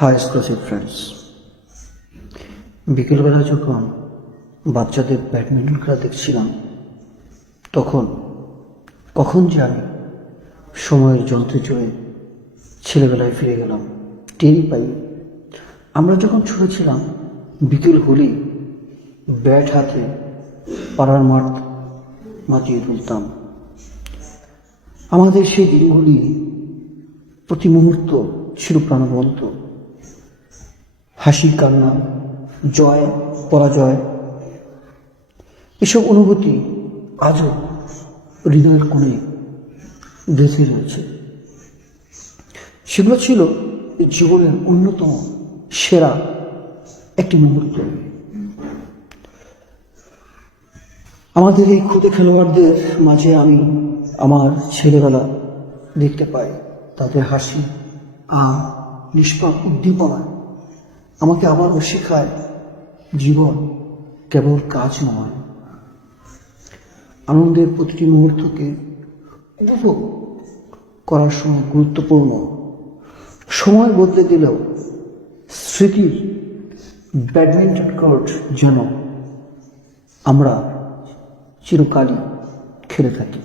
High exclusive friends, বিকেলবেলা যখন বাচ্চাদের ব্যাডমিন্টন খেলা দেখছিলাম তখন কখন যে আমি সময়ের যন্ত্রে চড়ে ছেলেবেলায় ফিরে গেলাম টেরই পাই। আমরা যখন ছোট ছিলাম বিকেল হলেই ব্যাট হাতে পাড়ার মাঠ মাতিয়ে তুলতাম। আমাদের সেই দিনগুলি প্রতি মুহূর্ত ছিল প্রাণবন্ত। হাসি, কান্না, জয়, পরাজয়, এসব অনুভূতি আজও হৃদয়ের কোণে গেঁথে রয়েছে। সেগুলো ছিল জীবনের অন্যতম সেরা একটি মুহূর্ত। আমাদের এই ক্ষুদে খেলোয়াড়দের মাঝে আমি আমার ছেলেবেলা দেখতে পাই। তাদের হাসি আর নিষ্পাপ উদ্দীপনা আমাকে আবারও শেখায় জীবন কেবল কাজ নয়, আনন্দের প্রতিটি মুহূর্তকে উপভোগ করার সময় গুরুত্বপূর্ণ। সময় বদলে গেলেও স্মৃতির ব্যাডমিন্টন কোর্ট যেন আমরা চিরকালই খেলে থাকি।